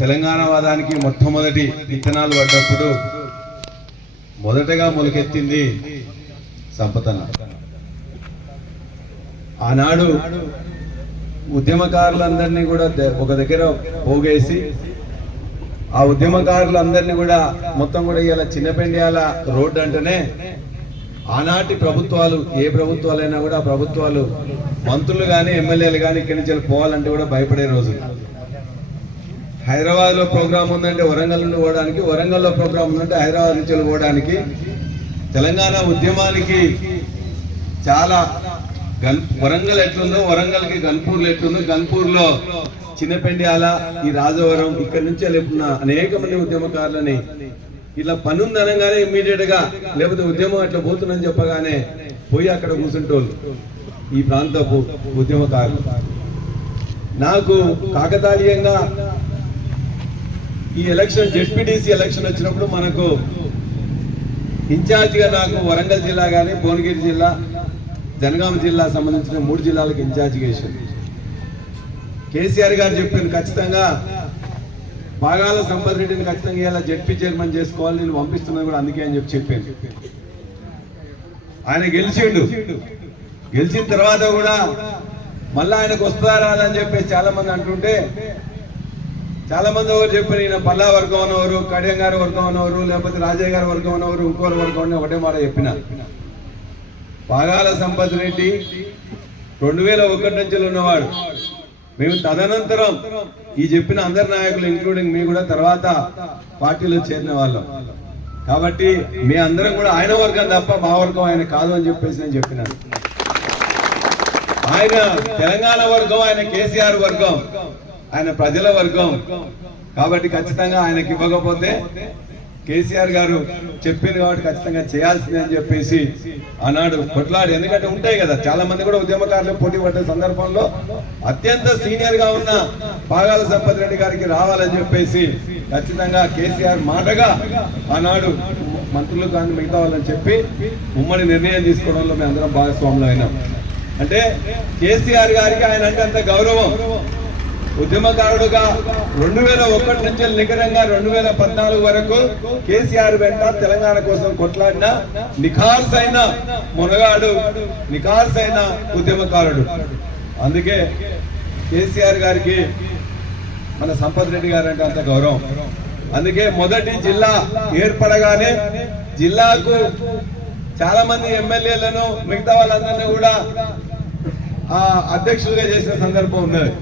తెలంగాణ వాదానికి మొట్టమొదటి విత్తనాలు పడ్డప్పుడు మొదటగా మొలకెత్తింది సంపతన. ఆనాడు ఉద్యమకారులందరినీ కూడా ఒక దగ్గర పోగేసి ఆ ఉద్యమకారులందరినీ కూడా మొత్తం కూడా ఇలా చిన్నపెండియాల రోడ్డు అంటేనే ఆనాటి ప్రభుత్వాలు, ఏ ప్రభుత్వాలైనా కూడా ఆ ప్రభుత్వాలు మంత్రులు కానీ ఎమ్మెల్యేలు కానీ ఇక్కడి నుంచి పోవాలంటే కూడా భయపడే రోజు. హైదరాబాద్ లో ప్రోగ్రామ్ ఉందంటే వరంగల్ నుండి పోవడానికి, వరంగల్లో ప్రోగ్రామ్ ఉందంటే హైదరాబాద్ నుంచి పోవడానికి. తెలంగాణ ఉద్యమానికి చాలా వరంగల్ ఎట్లుందో వరంగల్కి గన్పూర్లో ఎట్లుందో, గన్పూర్లో చిన్నపెండియాల, ఈ రాజవరం, ఇక్కడి నుంచి వెళ్ళిన అనేక మంది ఉద్యమకారులని ఇలా పనుంది అనగానే ఇమ్మీడియట్ గా, లేకపోతే ఉద్యమం అట్లా పోతుందని చెప్పగానే పోయి అక్కడ కూర్చుంటోళ్ళు ఈ ప్రాంతపు ఉద్యమకారులు. నాకు కాకతాళీయంగా ఈ ఎలక్షన్ జెడ్పీటీసీ ఎలక్షన్ వచ్చినప్పుడు మనకు ఇన్ఛార్జిగా నాకు వరంగల్ జిల్లా కానీ, భువనగిరి జిల్లా, జనగామ జిల్లా సంబంధించిన 3 జిల్లాలకు ఇన్ఛార్జిగా వేసాను. కేసీఆర్ గారు చెప్పారు ఖచ్చితంగా పాగాల సంపత్ రెడ్డిని ఖచ్చితంగా ఇలా జెడ్పీ చైర్మన్ చేసుకోవాలి, నేను పంపిస్తున్నాను కూడా అందుకే అని చెప్పాను. ఆయన గెలిచిండు. గెలిచిన తర్వాత కూడా మళ్ళీ ఆయనకు వస్తారా అని చెప్పేసి చాలా మంది అంటుంటే, చాలా మంది ఎవరు చెప్పారు ఈయన పల్లా వర్గం అన్నవారు, కడియం గారి వర్గం అన్నవారు, లేకపోతే రాజయ్య గారి వర్గం అన్నవారు, ఇంకోరు వర్గం అని ఒకటే మాట చెప్పిన. పాగాల సంపత్ రెడ్డి 2001 నుంచి ఉన్నవాడు. మేము తదనంతరం ఈ చెప్పిన అందరి నాయకులు ఇంక్లూడింగ్ మీ కూడా తర్వాత పార్టీలో చేరిన వాళ్ళం. కాబట్టి మీ అందరం కూడా ఆయన వర్గం తప్ప మా వర్గం ఆయన కాదు అని చెప్పేసి నేను చెప్పినాను. ఆయన తెలంగాణ వర్గం, ఆయన కేసీఆర్ వర్గం, ఆయన ప్రజల వర్గం. కాబట్టి ఖచ్చితంగా ఆయనకి ఇవ్వకపోతే కేసీఆర్ గారు చెప్పింది కాబట్టి ఖచ్చితంగా చేయాల్సిందే అని చెప్పేసి ఆనాడు కొట్లాడి, ఎందుకంటే ఉంటాయి కదా చాలా మంది కూడా ఉద్యమకారులు పోటీ పడ్డ సందర్భంలో అత్యంత సీనియర్ గా ఉన్న పాగాల సంపత్ రెడ్డి గారికి రావాలని చెప్పేసి ఖచ్చితంగా కేసీఆర్ మాటగా ఆనాడు మంత్రులు కానీ మిగతా వాళ్ళని చెప్పి ఉమ్మడి నిర్ణయం తీసుకోవడంలో మేము అందరం భాగస్వాములు అయినాం. అంటే కేసీఆర్ గారికి ఆయన అంటే అంత గౌరవం. ఉద్యమకారుడుగా 2001 నుంచి నికరంగా 2014 వరకు కేసీఆర్ వెంట తెలంగాణ కోసం కొట్లాడిన నిఖార్సైన మునగాడు, నిఖార్సైన ఉద్యమకారుడు. అందుకే కేసీఆర్ గారికి మన సంపత్ రెడ్డి గారు అంటే అంత గౌరవం. అందుకే మొదటి జిల్లా ఏర్పడగానే జిల్లాకు చాలా మంది ఎమ్మెల్యేలను మిగతా వాళ్ళందరినీ కూడా అధ్యక్షులుగా చేసిన సందర్భం ఉన్నది.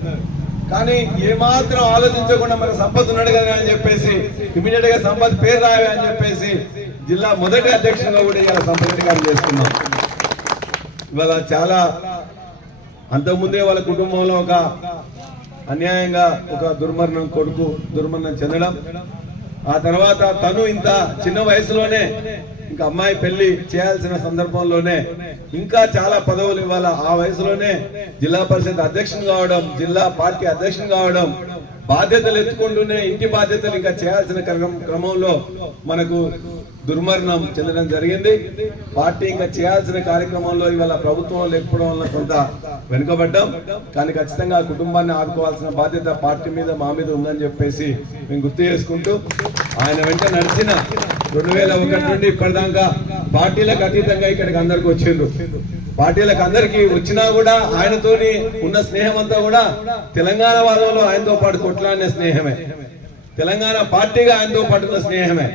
కానీ ఏమాత్రం ఆలోచించకుండా మన సంపత్ ఉన్నాడు కదా అని చెప్పేసి ఇమీడియట్ గా సంపత్ పేరు రావే అని చెప్పేసి జిల్లా మొదటి అధ్యక్షులుగా కూడా ఇవాళ సంపత్ రెడ్డి గారు చేసుకున్నాం. ఇవాళ చాలా అంతకుముందే వాళ్ళ కుటుంబంలో ఒక అన్యాయంగా ఒక దుర్మరణం, కొడుకు దుర్మరణం చెందడం, ఆ తర్వాత తను ఇంత చిన్న వయసులోనే ఇంకా అమ్మాయి పెళ్లి చేయాల్సిన సందర్భంలోనే ఇంకా చాలా పదవులు ఇవ్వాల, ఆ వయసులోనే జిల్లా పరిషత్ అధ్యక్షుడు కావడం, జిల్లా పార్టీ అధ్యక్షుడు కావడం, బాధ్యతలు ఎత్తుకుంటూనే ఇంటి బాధ్యతలు ఇంకా చేయాల్సిన క్రమంలో మనకు దుర్మరణం చెందడం జరిగింది. పార్టీ ఇంకా చేయాల్సిన కార్యక్రమంలో ఇవాళ ప్రభుత్వం లేకపోవడం వల్ల కొంత వెనుకబడ్డాం. కానీ ఖచ్చితంగా ఆ కుటుంబాన్ని ఆదుకోవాల్సిన బాధ్యత పార్టీ మీద, మా మీద ఉందని చెప్పేసి మేము గుర్తు చేసుకుంటూ ఆయన వెంట నడిచిన 2001 నుండి ఇప్పటిదాకా పార్టీలకు అతీతంగా ఇక్కడికి అందరికి వచ్చిండ్రు. పార్టీలకు అందరికి వచ్చినా కూడా ఆయనతోని ఉన్న స్నేహం అంతా కూడా తెలంగాణ వాదంలో ఆయనతో పాటు కొట్లాడిన స్నేహమే, తెలంగాణ పార్టీగా ఆయనతో పాటు ఉన్న స్నేహమే.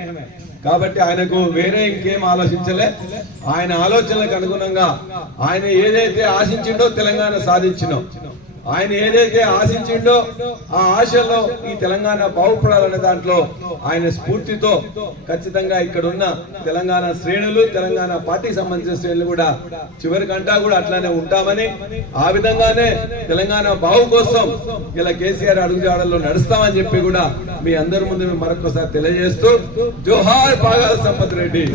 కాబట్టి ఆయనకు వేరే ఇంకేం ఆలోచించలే. ఆయన ఆలోచనలకు అనుగుణంగా ఆయన ఏదైతే ఆశించిండో తెలంగాణ సాధించినో, ఆయన ఏదైతే ఆశించిండో ఆ ఆశల్లో ఈ తెలంగాణ బాగుపడాలనే దాంట్లో ఆయన స్ఫూర్తితో ఖచ్చితంగా ఇక్కడ ఉన్న తెలంగాణ శ్రేణులు, తెలంగాణ పార్టీకి సంబంధించిన శ్రేణులు కూడా చివరికంటా కూడా అట్లానే ఉంటామని, ఆ విధంగానే తెలంగాణ బాగు కోసం ఇలా కేసీఆర్ అడుగుజాడల్లో నడుస్తామని చెప్పి కూడా మీ అందరి ముందు మరొకసారి తెలియజేస్తూ జోహార్ పాగాల సంపత్ రెడ్డి.